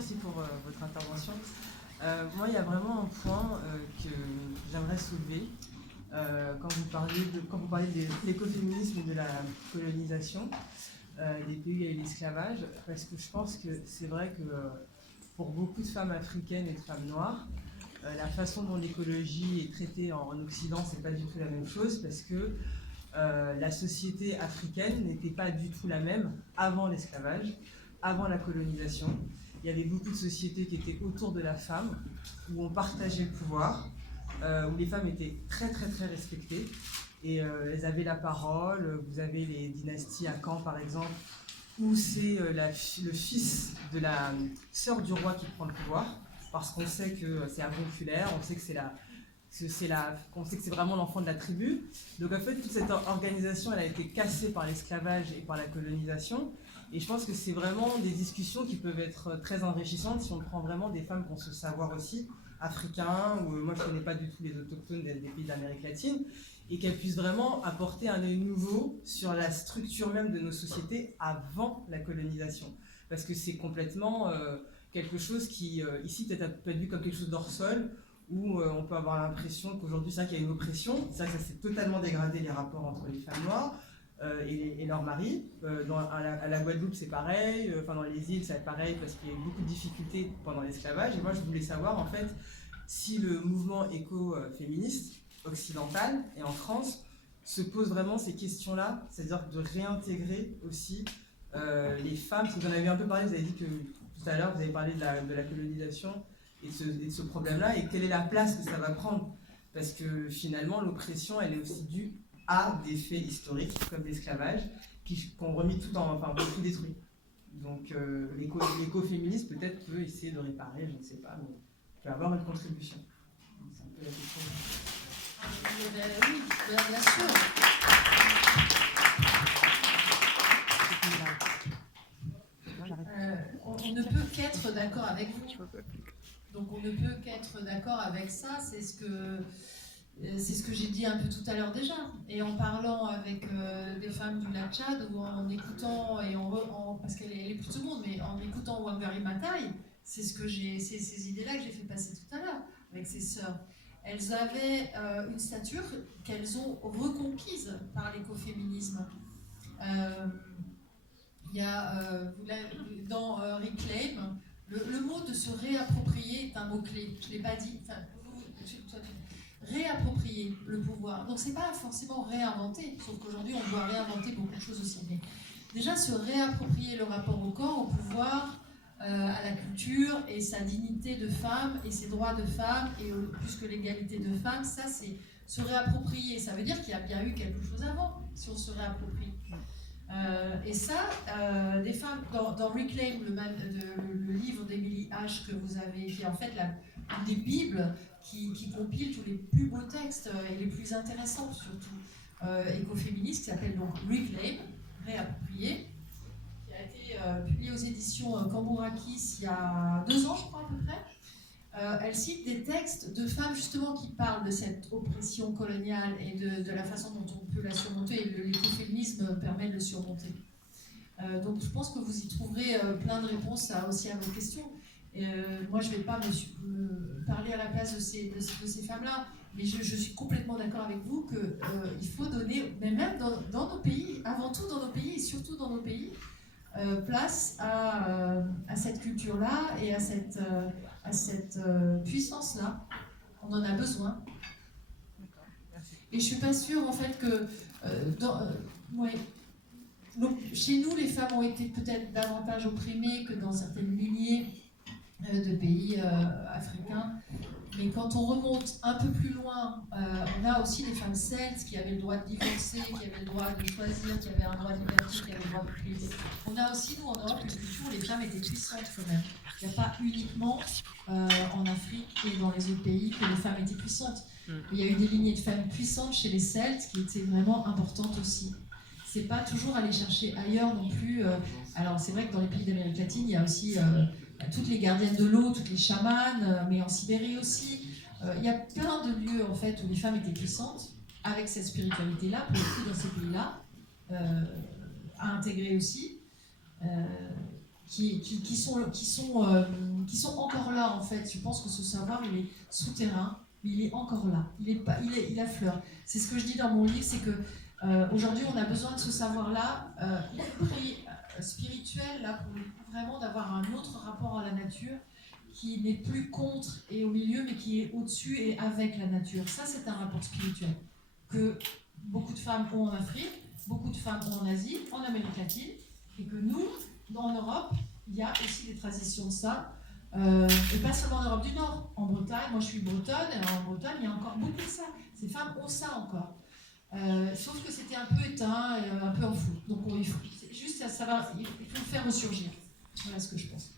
merci pour votre intervention. Moi, il y a vraiment un point que j'aimerais soulever quand vous parlez de l'écoféminisme et de la colonisation des pays où il y a eu l'esclavage, parce que je pense que c'est vrai que pour beaucoup de femmes africaines et de femmes noires, la façon dont l'écologie est traitée en Occident, c'est pas du tout la même chose, parce que la société africaine n'était pas du tout la même avant l'esclavage, avant la colonisation. Il y avait beaucoup de sociétés qui étaient autour de la femme, où on partageait le pouvoir, où les femmes étaient très très très respectées, et elles avaient la parole. Vous avez les dynasties à Caen par exemple, où c'est le fils de la sœur du roi qui prend le pouvoir, parce qu'on sait que c'est impopulaire, on sait que c'est vraiment l'enfant de la tribu. Donc en fait, toute cette organisation, elle a été cassée par l'esclavage et par la colonisation. Et je pense que c'est vraiment des discussions qui peuvent être très enrichissantes si on prend vraiment des femmes qui ont ce savoir aussi, africain, ou moi je ne connais pas du tout les autochtones des pays d'Amérique latine, et qu'elles puissent vraiment apporter un œil nouveau sur la structure même de nos sociétés avant la colonisation. Parce que c'est complètement quelque chose qui, ici, peut être vu comme quelque chose d'hors sol, où on peut avoir l'impression qu'aujourd'hui, c'est vrai qu'il y a une oppression. C'est vrai que ça s'est totalement dégradé, les rapports entre les femmes noires et leurs maris. À la Guadeloupe, c'est pareil. Dans les îles, c'est pareil, parce qu'il y a eu beaucoup de difficultés pendant l'esclavage. Et moi, je voulais savoir, en fait, si le mouvement écoféministe occidental et en France se pose vraiment ces questions-là, c'est-à-dire de réintégrer aussi les femmes. Parce que vous en avez un peu parlé, vous avez dit que tout à l'heure, vous avez parlé de la colonisation et de ce problème-là, et quelle est la place que ça va prendre. Parce que finalement, l'oppression, elle est aussi due à des faits historiques, comme l'esclavage, qui ont remis tout détruit. Donc l'écoféminisme peut-être peut essayer de réparer, je ne sais pas, mais peut avoir une contribution. C'est un peu la question. Oui, bien sûr. On ne peut qu'être d'accord avec vous. Donc on ne peut qu'être d'accord avec ça, c'est ce que j'ai dit un peu tout à l'heure déjà. Et en parlant avec des femmes du lac Tchad, ou en écoutant, parce qu'elle est plus seconde, mais en écoutant Wangari Maathai, c'est ces idées-là que j'ai fait passer tout à l'heure avec ses sœurs. Elles avaient une stature qu'elles ont reconquise par l'écoféminisme. Il y a dans Reclaim, le mot de se réapproprier est un mot-clé. Je ne l'ai pas dit. Réapproprier le pouvoir. Donc, ce n'est pas forcément réinventer, sauf qu'aujourd'hui, on doit réinventer beaucoup de choses aussi. Mais déjà, se réapproprier le rapport au corps, au pouvoir, à la culture et sa dignité de femme et ses droits de femme, et plus que l'égalité de femme, ça, c'est se réapproprier. Ça veut dire qu'il y a bien eu quelque chose avant, si on se réapproprie. Et ça, des femmes, dans Reclaim, le livre d'Emily H que vous avez, qui est en fait une des bibles qui compile tous les plus beaux textes et les plus intéressants, surtout écoféministes, qui s'appelle donc Reclaim, réapproprié, qui a été publié aux éditions Cambourakis il y a 2 ans, je crois, à peu près. Elle cite des textes de femmes justement qui parlent de cette oppression coloniale et de la façon dont on peut la surmonter, et l'écoféminisme permet de le surmonter. Donc je pense que vous y trouverez plein de réponses aussi à vos questions. Moi je ne vais pas me parler à la place de ces femmes-là, mais je suis complètement d'accord avec vous qu'il faut donner, mais même dans nos pays, avant tout dans nos pays et surtout dans nos pays, place à cette culture-là et à cette puissance-là. On en a besoin. Et je ne suis pas sûre en fait que donc, chez nous, les femmes ont été peut-être davantage opprimées que dans certaines lignées de pays africains. Mais quand on remonte un peu plus loin, on a aussi des femmes celtes qui avaient le droit de divorcer, qui avaient le droit de choisir, qui avaient un droit de liberté, qui avaient le droit de priver. On a aussi, nous, en Europe, une culture où les femmes étaient puissantes quand même. Il n'y a pas uniquement en Afrique et dans les autres pays que les femmes étaient puissantes. Il y a eu des lignées de femmes puissantes chez les Celtes qui étaient vraiment importantes aussi. C'est pas toujours aller chercher ailleurs non plus. Alors c'est vrai que dans les pays d'Amérique latine, il y a aussi toutes les gardiennes de l'eau, toutes les chamanes, mais en Sibérie aussi. Il y a plein de lieux en fait où les femmes étaient puissantes avec cette spiritualité-là, pour le coup dans ces pays-là, à intégrer aussi. qui sont encore là en fait. Je pense que ce savoir il est souterrain, mais il est encore là. Il affleure. C'est ce que je dis dans mon livre, c'est que aujourd'hui on a besoin de ce savoir-là, y compris spirituel, là pour le coup, vraiment d'avoir un autre rapport à la nature qui n'est plus contre et au milieu, mais qui est au-dessus et avec la nature. Ça, c'est un rapport spirituel que beaucoup de femmes ont en Afrique, beaucoup de femmes ont en Asie, en Amérique latine, et que nous, en Europe, il y a aussi des transitions de ça, et pas seulement en Europe du Nord, en Bretagne, moi je suis bretonne, et en Bretagne, il y a encore beaucoup de ça. Ces femmes ont ça encore. Sauf que c'était un peu éteint, un peu enfoui. Donc il faut le faire ressurgir. Voilà ce que je pense.